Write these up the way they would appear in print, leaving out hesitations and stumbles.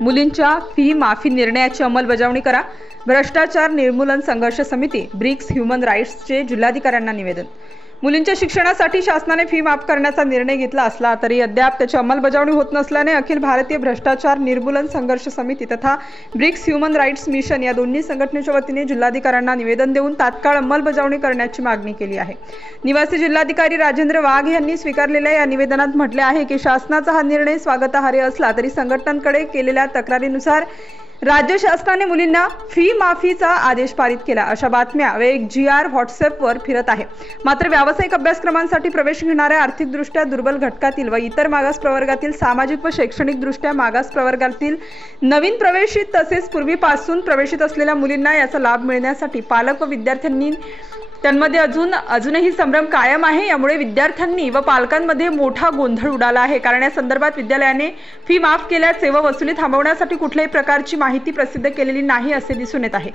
मुलींच्या फी माफी निर्णयाची अंमलबजावणी करा। भ्रष्टाचार निर्मूलन संघर्ष समिती ब्रिक्स ह्युमन राईट्सचे जिल्हाधिकाऱ्यांना निवेदन। मुलींच्या शिक्षणासाठी शासनाने फी माफ करण्याचा निर्णय घेतला असला तरी अद्याप त्याची अंमलबजावणी होत नसल्याने अखिल भारतीय भ्रष्टाचार निर्मूलन संघर्ष समिती तथा ब्रिक्स ह्युमन राईट्स मिशन या दोन्ही संघटनेच्या वतीने जिल्हाधिकाऱ्यांना निवेदन देऊन तात्काळ अंमलबजावणी करण्याची मागणी केली आहे। निवासी जिल्हाधिकारी राजेंद्र वाघ यांनी स्वीकारलेल्या या निवेदनात म्हटले आहे की शासनाचा हा निर्णय स्वागतार्ह असला तरी संघटनांकडे केलेल्या तक्रारीनुसार राज्य शासनाने मुलींना फी माफीचा आदेश पारित केला अशा बातम्या व एक GR व्हॉट्सअपवर फिरत आहे। मात्र व्यावसायिक अभ्यासक्रमांसाठी प्रवेश घेणाऱ्या आर्थिकदृष्ट्या दुर्बल घटकातील व इतर मागास प्रवर्गातील सामाजिक व शैक्षणिकदृष्ट्या मागास प्रवर्गातील नवीन प्रवेशित तसेच पूर्वीपासून प्रवेशित असलेल्या मुलींना याचा लाभ मिळण्यासाठी पालक व विद्यार्थ्यांनी त्यांमध्ये अजूनही संभ्रम कायम आहे। यामुळे विद्यार्थ्यांनी व पालकांमध्ये मोठा गोंधळ उडाला आहे। कारण या संदर्भात विद्यालयाने फी माफ केल्याचे व वसुली थांबवण्यासाठी कुठल्याही प्रकारची माहिती प्रसिद्ध केलेली नाही असे दिसून येत आहे।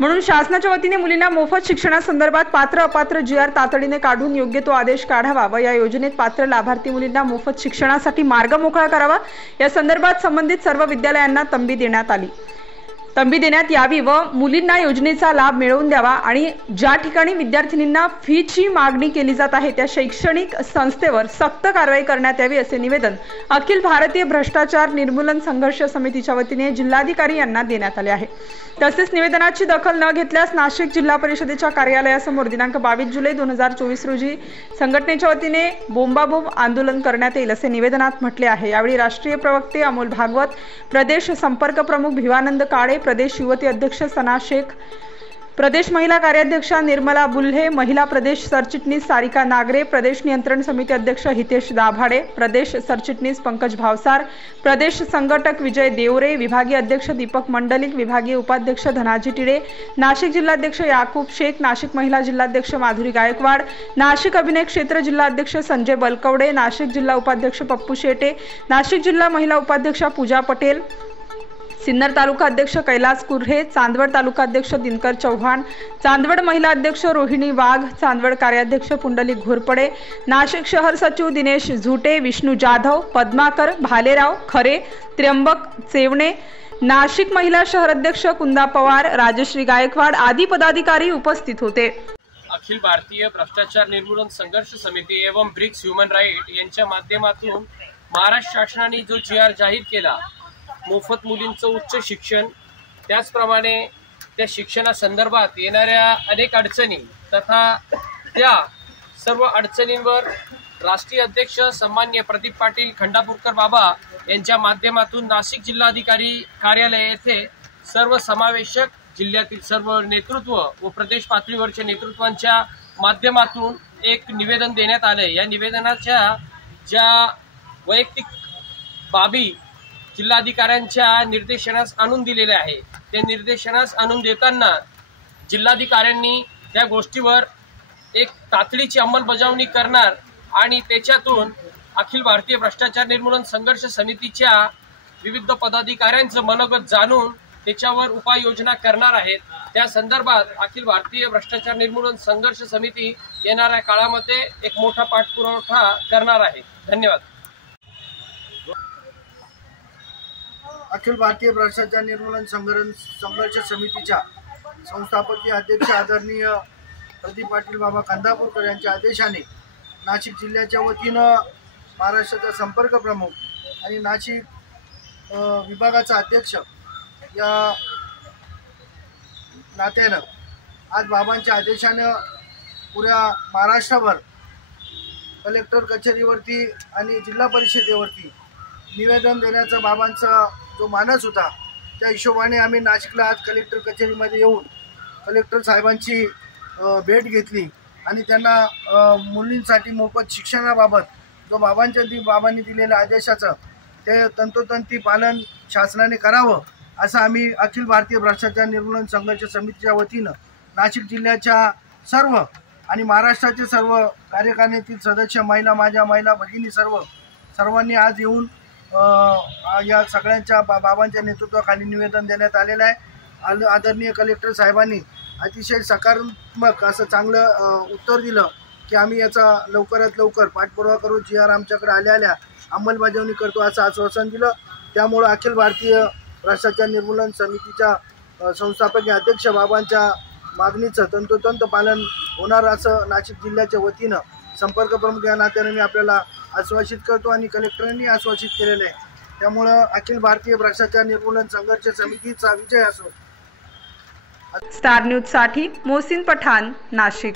म्हणून शासनाच्या वतीने मुलींना मोफत शिक्षणासंदर्भात पात्र अपात्र GR तातडीने काढून योग्य तो आदेश काढावा व या योजनेत पात्र लाभार्थी मुलींना मोफत शिक्षणासाठी मार्ग मोकळा करावा। या संदर्भात संबंधित सर्व विद्यालयांना तंबी देण्यात यावी व मुलींना योजनेचा लाभ मिळवून द्यावा आणि ज्या ठिकाणी विद्यार्थिनींना फीची मागणी केली जात आहे त्या शैक्षणिक संस्थेवर सक्त कारवाई करण्यात यावी असे निवेदन अखिल भारतीय भ्रष्टाचार निर्मूलन संघर्ष समितीच्या वतीने जिल्हाधिकारी यांना देण्यात आले आहे। तसेच निवेदनाची दखल न घेतल्यास नाशिक जिल्हा परिषदेच्या कार्यालयासमोर दिनांक 22 जुलै 2024 रोजी संघटनेच्या वतीने बोंबाबोंब आंदोलन करण्यात येईल असे निवेदनात म्हटले आहे। यावेळी राष्ट्रीय प्रवक्ते अमोल भागवत, प्रदेश संपर्क प्रमुख भिवानंद काळे, प्रदेश युवती अध्यक्ष सना शेख, प्रदेश महिला कार्याध्यक्षा निर्मला बुल्हे, महिला प्रदेश सरचिटणीस सारिका नागरे, प्रदेश नियंत्रण समिती अध्यक्ष हितेश दाभाडे, प्रदेश सरचिटणीस पंकज भावसार, प्रदेश संघटक विजय देवरे, विभागीय अध्यक्ष दीपक मंडलिक, विभागीय उपाध्यक्ष धनाजी टिडे, नाशिक जिल्हाध्यक्ष याकूब शेख, नाशिक महिला जिल्हाध्यक्ष माधुरी गायकवाड, नाशिक अभिनय क्षेत्र जिल्हाध्यक्ष संजय बलकवडे, नाशिक जिल्हा उपाध्यक्ष पप्पू शेटे, नाशिक जिल्हा महिला उपाध्यक्षा पूजा पटेल, सिन्नर तालुका अध्यक्ष कैलास कुर्हे, चांदवड तालुका अध्यक्ष दिनकर चौहान, चांदवड महिला अध्यक्ष रोहिणी वाघ, चांदवड कार्याध्यक्ष पुंडलिक घोरपडे, नाशिक शहर सचिव दिनेश झुटे, विष्णू जाधव, पद्माकर भालेराव खरे, त्र्यंबक चेवणे, नाशिक महिला शहर अध्यक्ष कुंदा पवार, राजश्री गायकवाड आदी पदाधिकारी उपस्थित होते। अखिल भारतीय भ्रष्टाचार निर्मूलन संघर्ष समिती एवं ब्रिक्स ह्युमन राईट यांच्या माध्यमातून महाराष्ट्र शासनाने जो GR जाहीर केला मोफत मुलींचं उच्च शिक्षण, त्याचप्रमाणे त्या शिक्षणासंदर्भात येणाऱ्या अनेक अडचणी तथा त्या सर्व अडचणींवर राष्ट्रीय अध्यक्ष सन्माननीय प्रदीप पाटील खंडापूरकर बाबा यांच्या माध्यमातून नाशिक जिल्हाधिकारी कार्यालय येथे सर्व समावेशक जिल्ह्यातील सर्व नेतृत्व व प्रदेश पातळीवरच्या नेतृत्वांच्या माध्यमातून एक निवेदन देण्यात आले। या निवेदनाच्या ज्या वैयक्तिक बाबी जिल्हाधिकाऱ्यांच्या निर्देशनास आणून दिलेले आहे ते निर्देशनास आणून देताना जिल्हाधिकाऱ्यांनी त्या गोष्टीवर एक तातडीची अंमलबजावणी करणार आणि त्याच्यातून अखिल भारतीय भ्रष्टाचार निर्मूलन संघर्ष समितीच्या विविध पदाधिकाऱ्यांचं मनोगत जाणून त्याच्यावर उपाययोजना करणार आहेत। त्या संदर्भात अखिल भारतीय भ्रष्टाचार निर्मूलन संघर्ष समिती येणाऱ्या काळामध्ये एक मोठा पाठपुरावा करणार आहे। धन्यवाद। अखिल भारतीय भ्रष्टाचार निर्मूलन संघर्ष समितीच्या संस्थापकीय अध्यक्ष आदरणीय प्रदीप पाटील बाबा खंडापूरकर यांच्या आदेशाने नाशिक जिल्ह्याच्या वतीनं महाराष्ट्राचा संपर्क प्रमुख आणि नाशिक विभागाचा अध्यक्ष या नात्यानं आज बाबांच्या आदेशानं पुऱ्या महाराष्ट्रभर कलेक्टर कचेरीवरती आणि जिल्हा परिषदेवरती निवेदन देण्याचा बाबांचा जो मानस होता त्या हिशोबाने आम्ही नाशिकला आज कलेक्टर कचेरीमध्ये येऊन कलेक्टर साहेबांची भेट घेतली आणि त्यांना मुलींसाठी मोफत शिक्षणाबाबत जो बाबांनी दिलेल्या आदेशाचं ते तंतोतंती पालन शासनाने करावं असं आम्ही अखिल भारतीय भ्रष्टाचार निर्मूलन संघर्ष समितीच्या वतीनं नाशिक जिल्ह्याच्या सर्व आणि महाराष्ट्राचे सर्व कार्यकारिणीतील सदस्य माझ्या महिला भगिनी सर्वांनी आज येऊन या सगळ्यांच्या बाबांच्या नेतृत्वाखाली निवेदन देण्यात आलेलं आहे। आदरणीय कलेक्टर साहेबांनी अतिशय सकारात्मक असं चांगलं उत्तर दिलं की आम्ही याचा लवकरात लवकर पाठपुरावा करू, GR आमच्याकडे आल्या अंमलबजावणी करतो असं आश्वासन दिलं। त्यामुळे अखिल भारतीय भ्रष्टाचार निर्मूलन समितीच्या संस्थापकीय अध्यक्ष बाबांच्या मागणीचं तंतोतंत पालन होणार असं नाशिक जिल्ह्याच्या वतीनं संपर्क प्रमुख या नात्याने मी आपल्याला आश्वासित करतो आणि कलेक्टरांनी आश्वासित केलेलं आहे. त्यामुळं अखिल भारतीय भ्रष्टाचार निर्मूलन संघर्ष समितीचा विजय असो. स्टार न्यूज साठी मोहसिन पठाण, नाशिक.